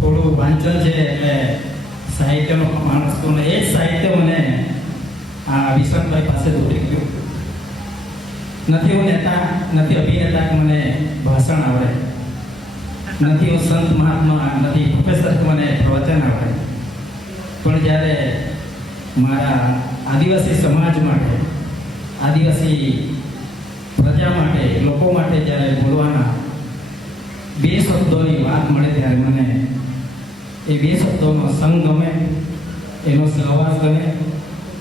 થોડું વાંચન છે એટલે સાહિત્યનો માણસ તો એ જ સાહિત્ય મને આ વિશ્વભાઈ પાસે દોરી ગયું. નથી હું નેતા, નથી અભિનેતા કે મને ભાષણ આવડે, નથી હું સંત મહાત્મા, નથી પ્રોફેસર કે મને પ્રવચન આવડે, પણ જ્યારે મારા આદિવાસી સમાજ માટે, આદિવાસી પ્રજા માટે, લોકો માટે જ્યારે બોલવાના બે શબ્દોની વાત મળે ત્યારે મને એ બે શબ્દોનો સંગ ગમે, એનો સહવાસ ગમે,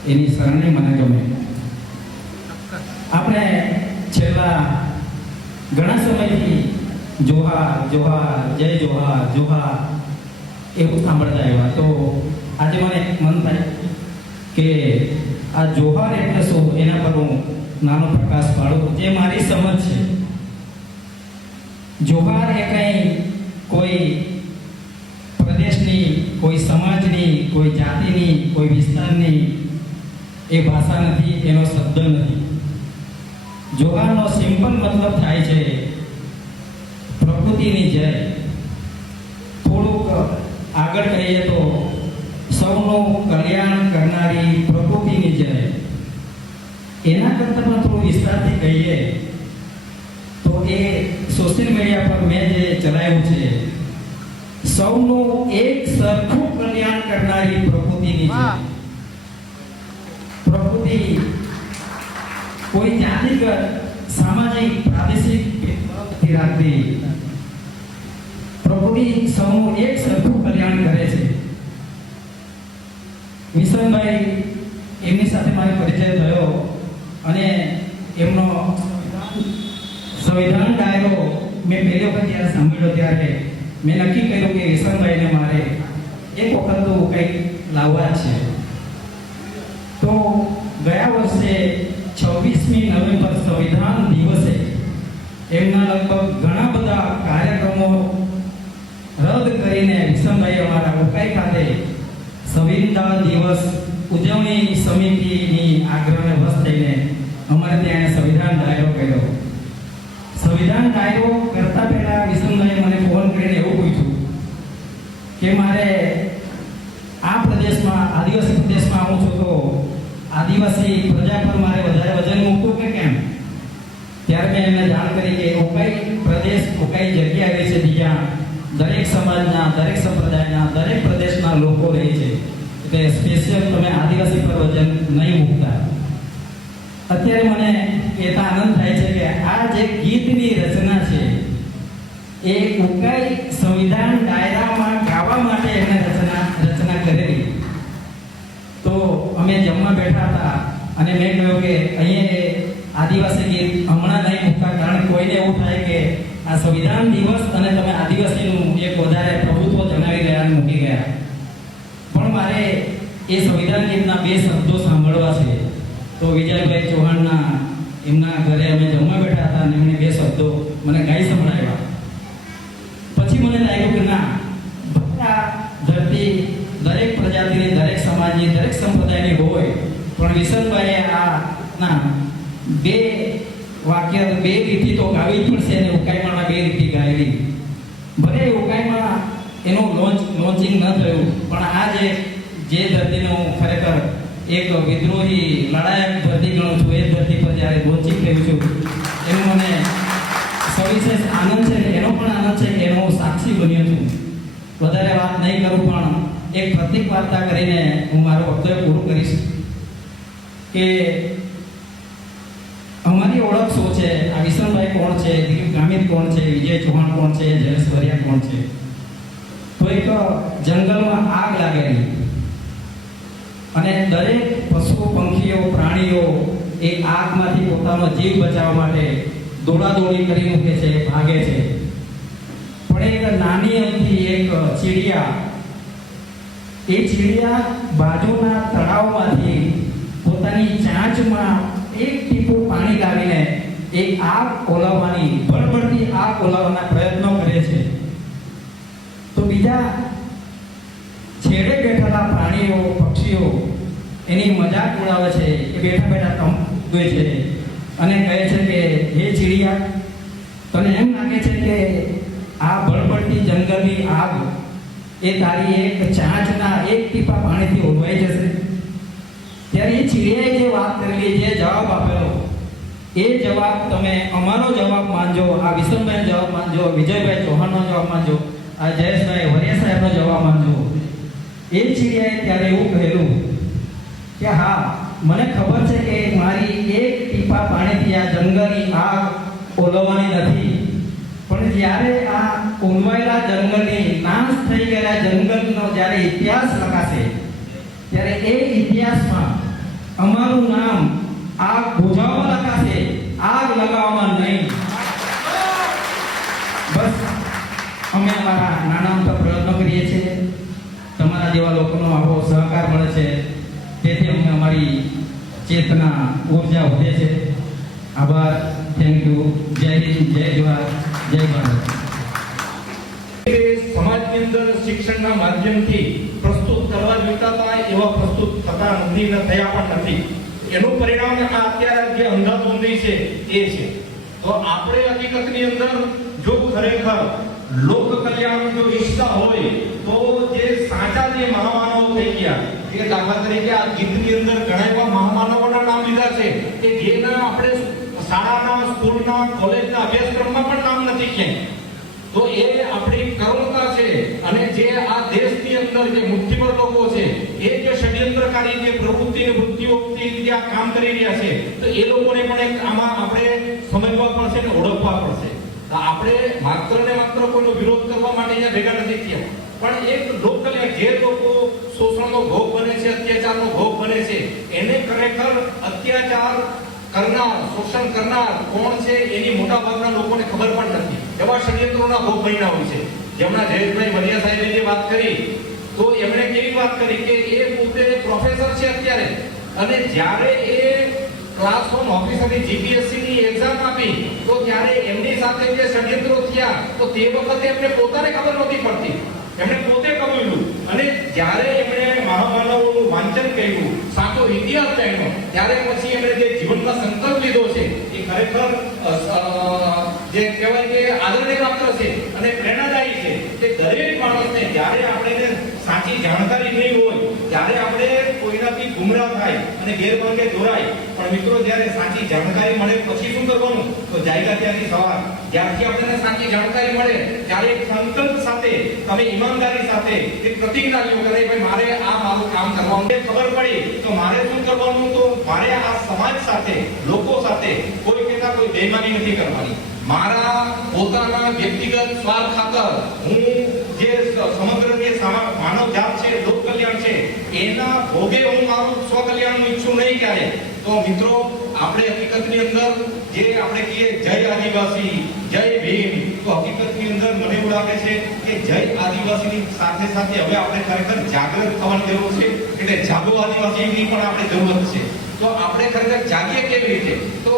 એની શરણે મને ગમે. આપણે છેલ્લા ઘણા સમયથી જોહાર જોહાર, જય જોહાર જોહાર એવું સાંભળતા આવ્યા. તો આજે મને મન થાય કે આ જોહાર એટલે શું એના પર હું નાનો પ્રકાશ પાડું, જે મારી સમજ છે. જોહાર એ કંઈ કોઈ પ્રદેશની, કોઈ સમાજની, કોઈ જાતિની, કોઈ વિસ્તારની એ ભાષા નથી, એનો શબ્દ નથી. જોહારનો સિમ્પલ મતલબ થાય છે પ્રકૃતિની જય. થોડુંક આગળ કહીએ તો સૌનું કલ્યાણ કરનારી પ્રકૃતિની જય. એના કરતાં પણ થોડું વિસ્તારથી કહીએ તો એ સોશિયલ મીડિયા પર મેં જે ચલાવ્યું છે, સૌનું એક સરખું કલ્યાણ કરનારી પ્રકૃતિની જય. પ્રકૃતિ કોઈ જાતિગત, સામાજિક, પ્રાદેશિક ભેદભાવથી રાખતી. પ્રકૃતિ સૌનું એક સરખું કલ્યાણ કરે છે. વિશનભાઈ, એમની સાથે મારો પરિચય થયો અને એમનો સંવિધાન ડાયરો મેં પહેલી વખત જ્યારે સાંભળ્યો ત્યારે મેં નક્કી કર્યું કે વિશનભાઈને મારે એક વખત તો કંઈક લાવવા છે. તો ગયા વર્ષે 26મી નવેમ્બર સંવિધાન દિવસે એમના લગભગ ઘણા બધા કાર્યક્રમો રદ કરીને વિશનભાઈ અમારા ઉકાઈ ખાતે સંવિધાન દિવસ ઉજવણી સમિતિની આગ્રહને વશ થઈને અમારે ત્યાં સંવિધાન ડાયરો કર્યો. સંવિધાન ડાયરો કરતા પહેલા વિશનભાઈએ મને ફોન કરીને એવું પૂછ્યું કે મારે આ પ્રદેશમાં, આદિવાસી પ્રદેશમાં આવું છું તો આદિવાસી પ્રજા પર મારે વધારે વજન મૂકવું કે કેમ? ત્યારે મેં એમને જાણ કરી કે ઉકાઈ પ્રદેશ, ઉકાઈ જગ્યા એવી છે જ્યાં દરેક સમાજના, દરેક સંપ્રદાયના, દરેક પ્રદેશના લોકો રહે છે, એટલે સ્પેશિયલ તમે આદિવાસી પર વજન નહીં મૂકતા. અત્યારે મને કહેતા આનંદ થાય છે કે આ જે ગીતની રચના છે એ ઉકાઈ સંવિધાન ડાયરામાં ગાવા માટે એમણે રચના કરેલી. તો અમે જમવા બેઠા હતા અને મેં કહ્યું કે અહીંયા આદિવાસી ગીત હમણાં નહીં મૂકતા, કારણ કોઈને એવું થાય કે આ સંવિધાન દિવસ અને તમે આદિવાસીનું એક વધારે પ્રભુત્વ જણાવી ગયા અને મૂકી ગયા. પણ મારે એ સંવિધાન ગીતના બે શબ્દો સાંભળવા છે. તો વિજયભાઈ ચૌહાણના એમના ઘરે અમે જમવા બેઠા હતા અને એમણે બે શબ્દો મને ગાઈ સંભળાવ્યા. પછી મને લાગ્યું કે ના, આ ધરતી દરેક પ્રજાતિની, દરેક સમાજની, દરેક સંપ્રદાયની હોય, પણ વિશનભાઈએ આ ના બે વાક્ય, બે રીતિ તો ગાવી જ પડશે અને ઉકાઈમાં બે રીતિ ગાયેલી. ભલે ઉકાઈમાં એનું લોન્ચિંગ ન થયું, પણ આ જે ધરતીનું ખરેખર એક વિદ્રોહી લડાયક ધરતી ગણું છું, એ ધરતી પર જ્યારે લોન્ચિંગ થયું છું એનું મને સવિશેષ આનંદ છે. એનો પણ આનંદ છે કે એનો હું સાક્ષી બન્યો છું. વધારે વાત નહીં કરું, પણ એક પ્રતિક વાર્તા કરીને હું મારું વક્તવ્ય પૂરું કરીશ કે અમારી ઓળખ શું છે, આ વિશનભાઈ કોણ છે, દિલીપ ગામિત કોણ છે, વિજય ચૌહાણ કોણ છે, જયેશ વરિયા કોણ છે. તો એક જંગલમાં આગ લાગેલી અને દરેક પશુ, પંખીઓ, પ્રાણીઓ એ આગમાંથી પોતાનો જીવ બચાવવા માટે દોડાદોડી કરી મૂકે છે, ભાગે છે. પણ એક નાની અમથી એક ચીડિયા, એ ચીડિયા બાજુના તળાવમાંથી પોતાની ચાંચમાં એક ટીપું પાણી લાવીને એ આગ ઓલવવાની, બળબડતી આગ ઓલવવાના પ્રયત્નો કરે છે. તો બીજા છેડે બેઠેલા પ્રાણીઓ, પક્ષીઓ એની મજાક ઉડાવે છે, એ બેઠા બેઠા તંબે છે અને કહે છે કે હે ચીડિયા, તને એમ લાગે છે કે આ બળબડતી જંગલની આગ એ તારી એક ચાંચના એક ટીપા પાણીથી ઓલવાઈ જશે? ત્યારે એ ચીડિયાએ જે વાત કરેલી, જે જવાબ આપેલો, એ જવાબ તમે અમારો જવાબ માનજો, આ વિશમભાઈનો જવાબ માનજો, વિજયભાઈ ચૌહાણનો જવાબ માનજો, આ જયેશભાઈ વરિયા સાહેબનો જવાબ માનજો. એ ચીડિયાએ ત્યારે એવું કહેલું કે હા, મને ખબર છે કે મારી એક ટીપા પાણીથી આ જંગલની આગ ઓલવવાની નથી, પણ જ્યારે આ ઓલવાયેલા જંગલની, નાશ થઈ ગયેલા જંગલનો જ્યારે ઇતિહાસ લખાશે, ત્યારે એ ઇતિહાસમાં અમારું નામ આગ બુઝાવવા લખાશે, આગ લગાવવામાં નહીં. બસ અમે અમારા નાના મોટા પ્રયત્નો કરીએ છીએ, તમારા જેવા લોકોનો આવો સહકાર મળે છે, તેથી અમને અમારી ચેતના, ઉર્જા વધે છે. આભાર. Thank you. જય હિન્દ, જય જવાહર, જય ભારત. સમાજની અંદર શિક્ષણના માધ્યમથી પ્રસ્તુત કરવા જોઈતા હતા એવા પ્રસ્તુત થતા નથી, ન થયા પણ નથી. એનું પરિણામ આ અત્યારે જે અંધાધૂંધી છે એ છે. તો આપણે હકીકતની અંદર જો ખરેખર લોક કલ્યાણ જો ઈચ્છતા હોય તો જે સાચા જે મહામાનવો થઈ ગયા, કે દાખલા તરીકે આ ગીતની અંદર ઘણા એવા મહામાનવોના નામ લીધા છે કે જેના આપણે શાળાના, સ્કૂલના, કોલેજના અભ્યાસક્રમમાં પણ નામ નથી ક્યાંય. તો એ આપણી કરુણતા છે. અને જે આ દેશની અંદર જે મુઠ્ઠીભર લોકો છે, એ જે ષડયંત્રકારી જે પ્રવૃત્તિની વૃત્તિઓથી જે આ કામ કરી રહ્યા છે, તો એ લોકોને પણ એક આમાં આપણે સમજવા પડશે ને ઓળખવા પડશે. આપણે માત્ર ને માત્ર કોઈનો વિરોધ કરવા માટે અહીંયા ભેગા નથી થયા, પણ એક લોકલ જે લોકો શોષણનો ભોગ બને છે, અત્યાચારનો ભોગ બને છે, એને ખરેખર અત્યાચાર કરનાર, શોષણ કરનાર કોણ છે એની મોટા ભાગના લોકોને ખબર પણ નથી. એવા ષડયંત્રોના ભોગ બન્યા હોય છે. જેમના જયેશભાઈ વરિયા સાહેબે જે વાત કરી, તો એમણે કેવી વાત કરી કે એ પોતે પ્રોફેસર છે અત્યારે, અને જ્યારે એ ક્લાસ 1 ઓફિસરની જીપીએસસી ની એક્ઝામ આપી, તો ત્યારે એમની સાથે જે ષડયંત્રો થયા, તો તે વખતે એમને પોતાને ખબર નહોતી પડતી. એમણે પોતે કબૂલ્યું, અને જ્યારે એમણે મહામાનવોનું વાંચન કર્યું, સાચો ઇતિહાસ જાણ્યો, ત્યારે પછી એમણે જે જીવનમાં સંકલ્પ લીધો છે એ ખરેખર જે કહેવાય કે આદરણીય પાત્ર છે અને પ્રેરણાદાયી છે. કે દરેક માણસને જ્યારે આપણે સાચી જાણકારી નહીં હોય, ત્યારે આપણે કોઈનાથી ગુમરાહ થાય અને ગેરમાર્ગે દોરાય. પણ મિત્રો, જ્યારે સાચી જાણકારી મળે પછી શું કરવાનું? તો જાયગા ત્યાંથી સવાલ. જ્યારથી આપણને સાચી જાણકારી મળે ત્યારે એક સંકલ્પ સાથે, તમે ઈમાનદારી સાથે એક પ્રતિજ્ઞા લ્યો કે ભાઈ મારે આ મારું કામ કરવાનું. ખબર પડી તો મારે શું કરવાનું? તો મારે આ સમાજ સાથે, લોકો સાથે કોઈ કહેતા કોઈ બેઈમાની નથી કરવાની. મારા પોતાના વ્યક્તિગત સ્વાર્થ ખાતર હું જે સમગ્ર જે માનવ જાત છે, લોક કલ્યાણ છે, એના ભોગે હું મારું સ્વકલ્યાણ ઈચ્છું નહીં ક્યારે. તો મિત્રો, આપણે હકીકતની અંદર જે આપણે કહીએ જય આદિવાસી, જય ભીમ, તો હકીકતની અંદર મને એવું લાગે છે કે જય આદિવાસીની સાથે સાથે હવે આપણે ખરેખર જાગૃત થવાની જરૂર છે. એટલે જાગો આદિવાસીની પણ આપણે જરૂરત છે. તો આપણે ખરેખર જાગીએ કેવી રીતે? તો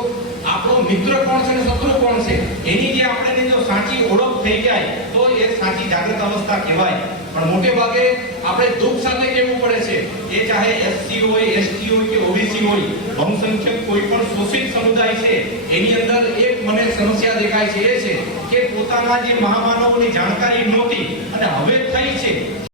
આપણો મિત્ર કોણ છે અને શત્રુ કોણ છે એની જે આપણે જો સાચી ઓળખ થઈ જાય તો એ સાચી જાગૃત અવસ્થા કહેવાય. પણ મોટે ભાગે આપણે દુઃખ સાથે કહેવું પડે છે, એ ચાહે એસસી હોય, એસટી હોય કે ઓબીસી હોય, બહુસંખ્યક કોઈ પણ શોષિત સમુદાય છે, એની અંદર એક મને સમસ્યા દેખાય છે, એ છે કે પોતાના જે મહામાનવોની જાણકારી નહોતી અને હવે થઈ છે.